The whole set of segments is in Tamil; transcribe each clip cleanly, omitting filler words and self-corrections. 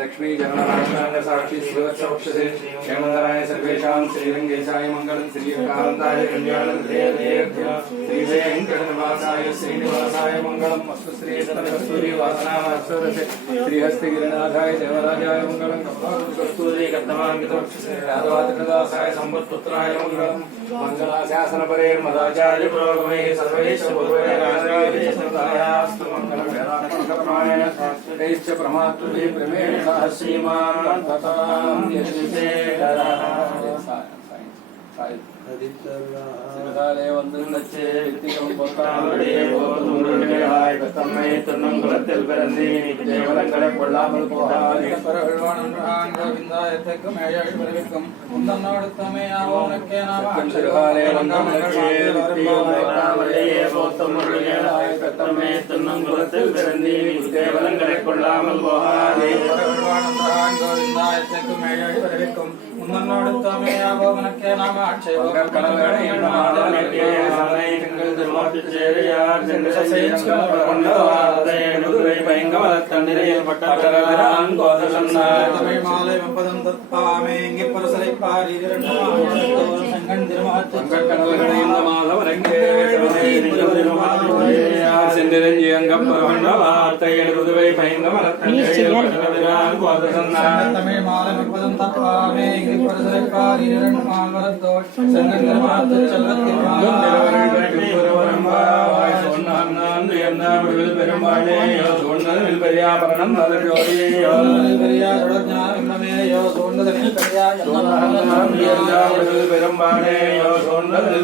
लक्ष्मी जगन्नाथ साक्षी शिवक्षसे हेमंतराय सर्वेषां श्रीरंगेशाय मंगलम श्रीकांताय कल्याणं श्री वेंकटनिवासाय श्रीनिवासाय मंगलम अस्तु श्री कस्तूरी वासनामस्तुरसे श्रीहस्तिगिरिनाथाय देवराजाय मंगलम कस्तूरी कद्ममांगितवक्षसे राधवादिदासाय संपत्पुत्राय मंगलम मंगलाशासन परे मदाचार्य पुरोगमे सर्वेश पूर्वे राजायास्तु मंगलम वेदांतकर्माय तैश्च प्रमातृभि प्रमेण श्रीमान ततां यजते சிவதாலே வந்து நச்சே வித்திகம் பொத்தாமலே போதுமுருகையாய் தம்மை துன்னங்குலத்தில் பிறந்தி தேவலங்களை கொள்ளாமல் போகாதே பரவழ்வான் கோவிந்தாயத்துக்கும் ஏழாய் பிறவிக்கும் உந்தன்னோடு தமையாவோனுக்கே நாம சிவதாலே வந்து நச்சே வித்திகம் பொத்தாமலே போதுமுருகையாய் தம்மை துன்னங்குலத்தில் பிறந்தி தேவலங்களை கொள்ளாமல் போகாதே பரவழ்வான் கோவிந்தாயத்துக்கும் ஏழாய் பிறவிக்கும் உந்தன்னோடு தமையாவோனுக்கே நாம ஆட்சேபம் கலங்களை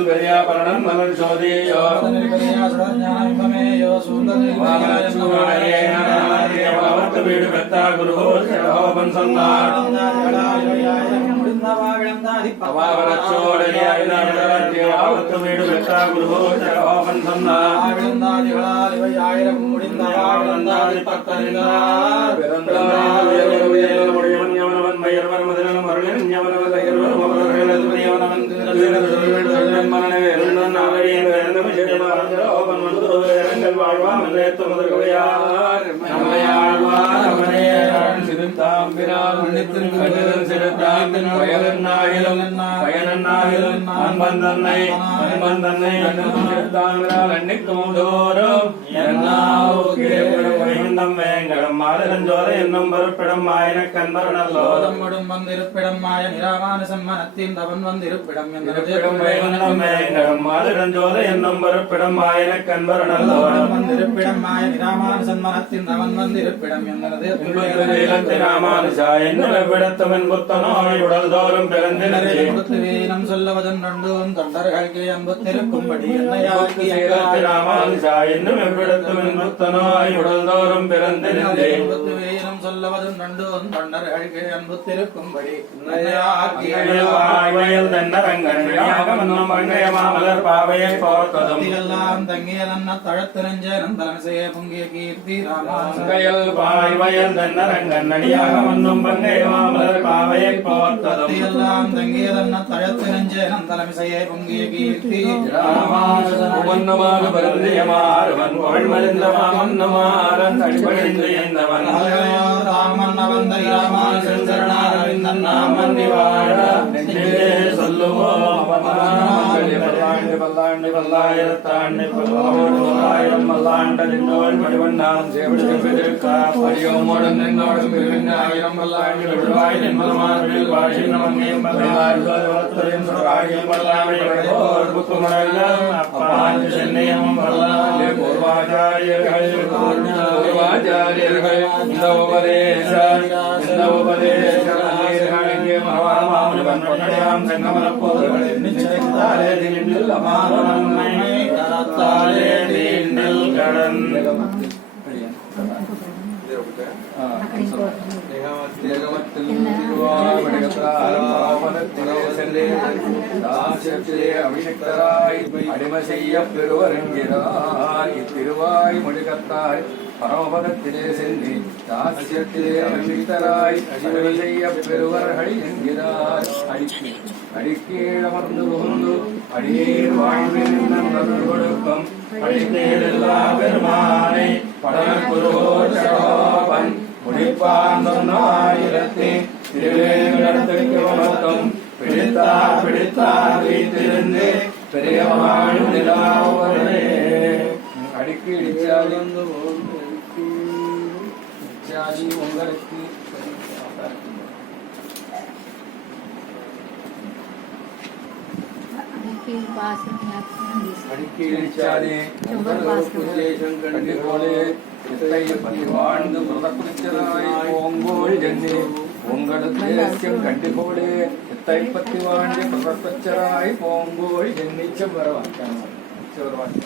பெரியாபரணம் மலர் சோதியோ வீடு பெத்தா குருகோபன் சொன்னார் வீடு பெத்தா குருகோபன் சொன்னார் என்னும் பொறுப்பிடம் ஆயின கண்பரணல்லோதம் வந்திருப்பிடம் ஆய நிராமான சம்மனத்தின் தவன் வந்திருப்பிடம் என்னும் பொறுப்பிடம் ஆயின கண்பரணல்லோதம் வந்திருப்பிடம் ஆய நிராமான சம்மனத்தின் தவன் வந்திருப்பிடம் என்னது ராமானுஜாயிடத்தவன் புத்தனோய் உடல் தோறும் பிறந்தினம் சொல்லுவதன் ரெண்டும் தொண்டர்களுக்கு அன்புத்திருக்கும்படி ராமானுஜாயினும் எவ்விடத்தவன் புத்தனோய் உடல் தோறும் பிறந்தினம் சொல்லுவதும் ரெண்டும் தொண்டர்களுக்கு அன்புத்திருக்கும்படி மாமலர் பாவையை போர்த்ததும் எல்லாம் தங்கிய தன்ன தழத்திரஞ்சேரன் தலைமைய பொங்கிய கீர்த்தி ராமாயல் பாய்வயல் தன்னரங்கன் நடியாக மன்னும் பங்கை மாமலர் பாவையை போர்த்ததும் எல்லாம் தங்கிய தன்ன தழத்திரஞ்சேரன் தலைமைய பொங்கிய கீர்த்தி ராமானுமாக பருந்தியமாறுவன் புகழ்மறிந்த மாமன்னமாறன் அடிபணிந்து எந்தவன் ராமன் அவந்தை ராமானுஜன் சரணாரவிந்தன் நாமன் வாழ சொல்லுவோம் பல்லாண்டு பல்லாயிரத்தாண்டு பல்லாயிரம் மல்லாண்டோள் மடிவண்ணான் சேவடியோமுடன் நின்னோடும் ஆயிரம் பல்லாண்டு விடுவாய் நின்மலமார்பில் வாழி நமங்கேயும் சென்னையும் பல்லாண்டு பூர்வாச்சாரியர்கள் இந்த உபதேச அபிஷக்தராய் அடிமை செய்ய பெறுவர் என்கிறார் இத்திருவாய் மொழிகத்தாய் பரமபதத்திலே சென்று தாசியத்திலே அமிழ்த்தராய் அடிவழி செய்ய பெருவர்களை என்கிறார். அடிக்கீழமர்ந்து புகுந்து அடியேர் வாழ்வின் நன்மருள் கொடுக்கும் அடிக்கீழெல்லா பெருமானை படகுரோபன் முடிப்பான் சொன்னாயிரத்தே திருவேங்கடத்துக்கு வளர்த்தும் பிடித்தார் வைத்திருந்து பெரியவாழ் நிலாவரே. அடிக்கு இடிச்சாதி உங்களுக்கு அடிக்கு இடிச்சாதி கண்டிப்போலே வாழ்ந்து பிரதப்பிடிச்சதாய் ஓங்கோள் ஜன்னே உங்களது கண்டிப்போலே தைப்பத்தி வாழ்ந்து பிரதப்பச்சராய் போங்கோள் ஜன்னிச்சம் வரவான் சிவருவான்.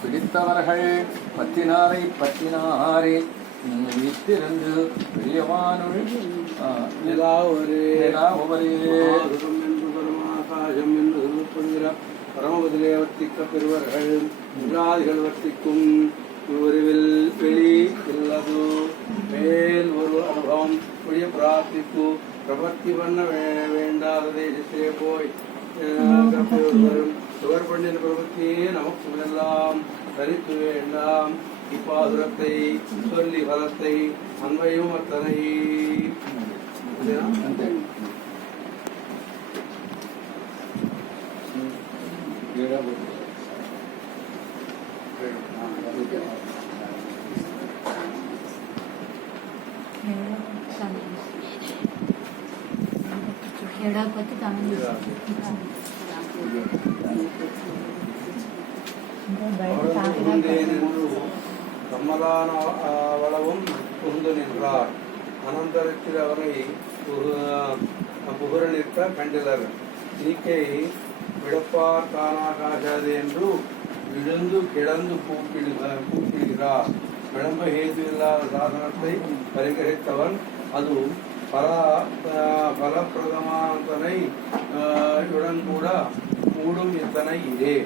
பிடித்தவர்கள் பத்தினாரை வைத்திருந்து பெரியவானுள் ஆகாசம் என்று சொல்லுகிற பரமபதிலே வர்த்திக்க பெறுவர்கள் இந்திராதிகள் வர்த்திக்கும் இவரில் வெளி இல்லது மேல் ஒரு அனுபவம் புதிய பிரார்த்திப்பு பிரபத்தி பண்ண வேண்டாத தேசத்திலே போய் சுவர் பண்ணின பிரபத்தியே நமக்கு எல்லாம் தரித்து வேண்டாம். இப்பாசுரத்தை சொல்லி பலத்தை அன்பையும் அத்தனை சம்மதான வளவும் புகுந்து நின்றார். அனந்தரத்தில் அவரை புகழ நிற்க கண்டிலர். நீக்கை விடப்பார் காணாகாது என்று விழுந்து கிடந்து கூப்பிடுகிறார். விளம்ப ஹேது இல்லாத சாதனத்தை பரிகரித்தவன் அதுவும் பலப்பிரதமானதனை உடன் கூட மூடும் இத்தனை இதே.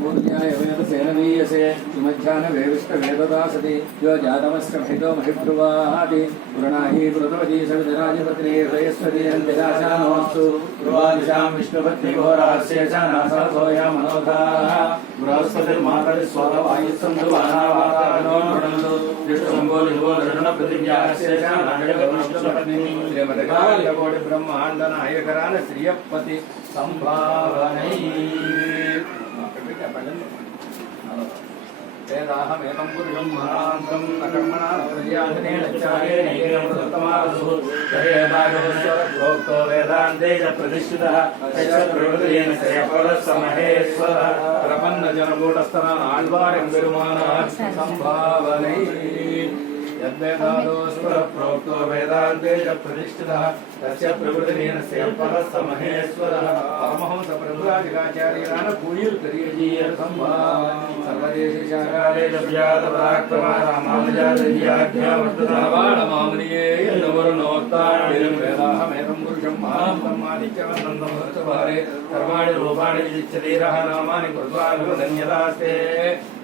पूर्ण्यायवेदसेनवीयसे सुमध्याह्नवेविष्टवेददासति यो जातमस्कमहितो महिब्रुवाहाति पुरणाहि पुरतवती सवितराजपत्नी हृदयस्वती अन्त्यदाशानोऽस्तु पूर्वादिशां विष्णुपत्नीघोरास्य च नासासोया मनोधाः बृहस्पतिर्मातरिस्वरवायुस्सन्धुवानावातानो मृणन्तु विष्णुम्बोलिभोदर्शनप्रतिज्ञास्य च नागडगरुष्टपत्नी श्रीमदकालकोटिब्रह्माण्डनायकरान श्रियपति संभावनै वेदाहमेकं पुरुषं महान्तं न कर्मणा न प्रज्ञाने लज्जाये नैकेनमृतमासु जयेदागवस्वरप्रोक्तो वेदान्ते च प्रतिष्ठितः तच्चप्रवृत्तेन श्रेयफलसमहेश्वरः प्रपन्नजनकूटस्थनान् आழ்வாரெம்பெருமானார் संभावनै यद्वेदादोस्वरप्रोक्तो वेदान्ते च प्रतिष्ठितः तस्य प्रवृत्तेन श्रेयफलसमहेश्वरः परमहंसप्रभुराजकाचार्येण पूज्य करियजीयर संभावनै सर्वदेशशाकाले लभ्यादवाक्तमारामानुजादिव्याख्यावर्तनावाणमामनिये यन्नवरुणोत्ताण्डिरं वेदाहमेकं पुरुषं महान्तं मानिक्यवन्तं भक्तभारे सर्वाणि रूपाणि विचिच्छतीरः नामानि कृत्वा धन्यदास्ते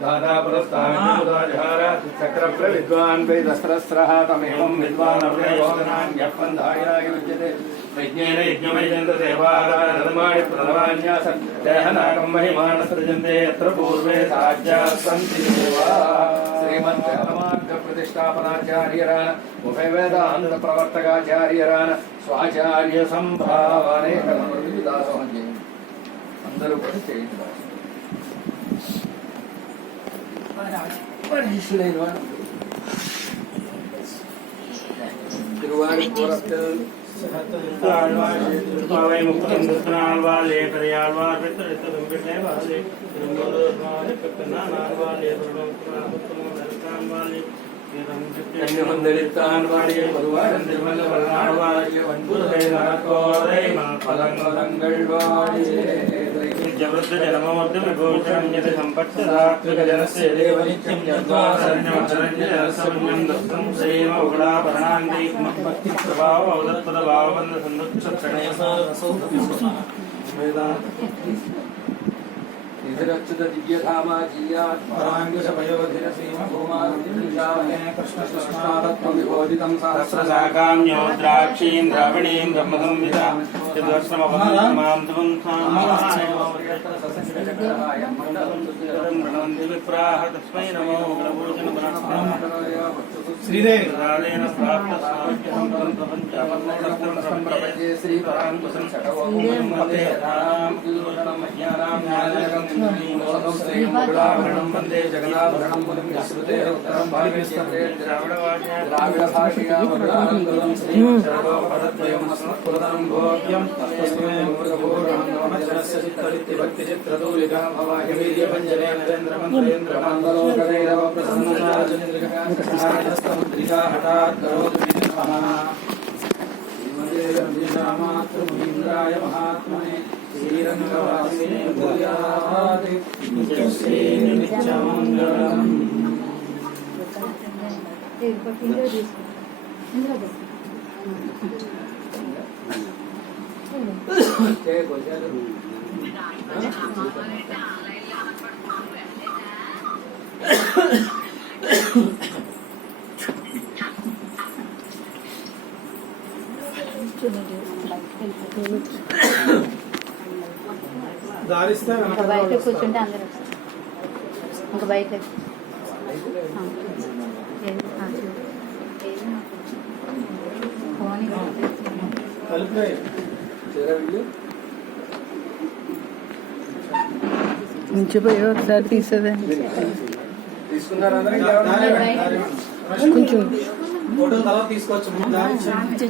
दादा पुरस्ताविद्वाजहार चक्रप्रविद्वान् वैदस्रस्रः तमेवं विद्वान् अव्ययोधनान्यपन्धायनाय विद्यते यज्ञेन यज्ञमयजन्त देवादाय धर्माणि प्रणवान्यासन् देहनागं महिमान् सृजन्ते यत्र पूर्वे साज्याः सन्ति देवाः श्रीमद्वेदमार्गप्रतिष्ठापनाचार्यरान उभयवेदान्तप्रवर्तकाचार्यरान स्वाचार्य संभावने विदासोहंजे అందరూ కూడా చేయించారు. திருவாரூரத்தில் திருப்பாவை முப்பதும் திருநாள்வாளே பெரியாழ்வார் பெற்றெடுத்ததும் பிள்ளைவாளே திரும்பூர்வாளே பெற்றனாள்வாளே திருவாளே கண்ணுமந்தளித்தான் வாடிய பொதுவாரன் திருமல்ல வல்லாழ்வாழிய வன்புரை நடக்கோரை பலங்கோலங்கள் வாடியே నిత్యవృద్ధ జనమూర్తి విభూషణం యతి సంపత్తిదాత్మిక జనస్య దేవ నిత్యం యద్వాసరణ్యం దత్తం శ్రీమ ఉగడాభరణాంతి భక్తి ప్రభావ అవదత్పద భావబంధ సందుక్షణే నిధిరచ్యుత దివ్యధామాజీయాత్ పరాంగుశ వయోధిర శ్రీమ భూమానుజావహే కృష్ణ కృష్ణారత్న విభోదితం సహస్రశాకాన్యోద్రాక్షీం ద్రావిణీం బ్రహ్మసంవిదా యద్వర్షమవమాం తుం ప్రణవంతి విప్రాహ తస్మై నమో మంగళభూషణ శ్రీదేవి రాలేన ప్రాప్త స్వాఖ్యం ప్రపంచ సంప్రపంచే శ్రీ పరాంకుశం షటవం వందే రాం విదూషణం అజ్ఞానాం జ్ఞానజగం శ్రీముగుళాభరణం వందే జగదాభరణం మునిం విశ్రుతే ఉత్తరం భావిస్తే ద్రావిడ భాషయా వృదానందం శ్రీ శరదోపదద్వయం అస్మత్కృతం భోగ్యం తస్మై మూర్ఖభూషణం నమః చిత్తరిత్తి భక్తి చిత్రదూలికా భవాయ వీర్యపంజనే నరేంద్ర మంత్రేంద్ర మందలోకరైరవ ప్రసన్నజాజనిద్రికా హఠాత్ కరోతు విఘ్నః శ్రీమదేంద్రాయ మహాత్మనే శ్రీరంగవాసినే భూయాత్ నిత్యశ్రీ నిత్యమంగళం. దారిస్తే ఇంకా బయట కూర్చుంటే అందరూ ఇంకా బయట కలిపే ఉంచిపోయి ఒకసారి తీసేదండి తీసుకున్నారా కొంచెం ఫోటో తర్వాత తీసుకోవచ్చు ముందు దారి ఇచ్చేయండి.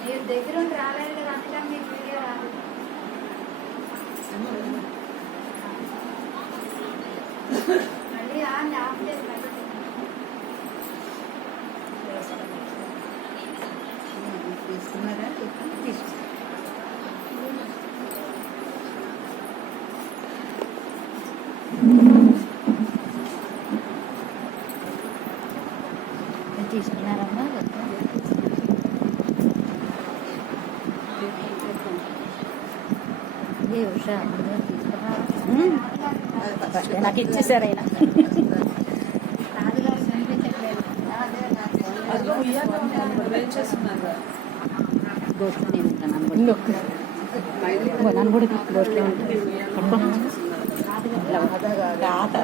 మీరు దగ్గర ఉండి రాలేదు కదా అందుకని మీకు వీడియో రాదు. మళ్ళీ ఆన్ ఆఫ్ చేసి పెట్టండి. తీసుకున్నారా? తీసుకున్నారా? తీసుకున్నారమ్మా ఉషా నాకు ఇచ్చేసారు ఆయన గోష్ఠీ ఉంటాను నన్ను కూడా గోష్ఠీ ఉంటుంది రాత రాత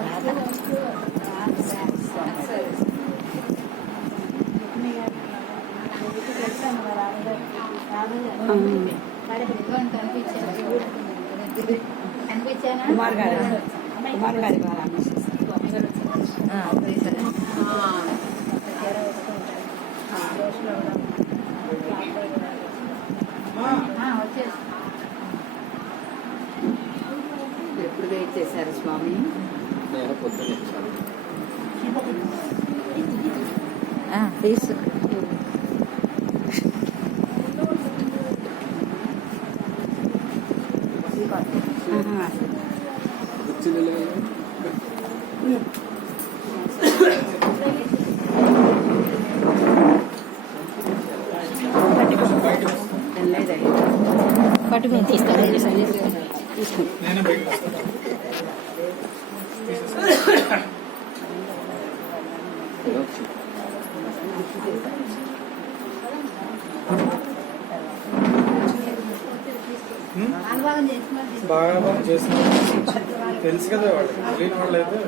కుమార్ గారి ఎప్పుడు వెయిట్ చేశారు స్వామి? నేను పొద్దున్న తీసు పట్టుకుని తీస్తాను నేను బయట వస్తాను. బాగా చేసిన తెలుసు కదా వాళ్ళు తెలియని వాళ్ళు అయితే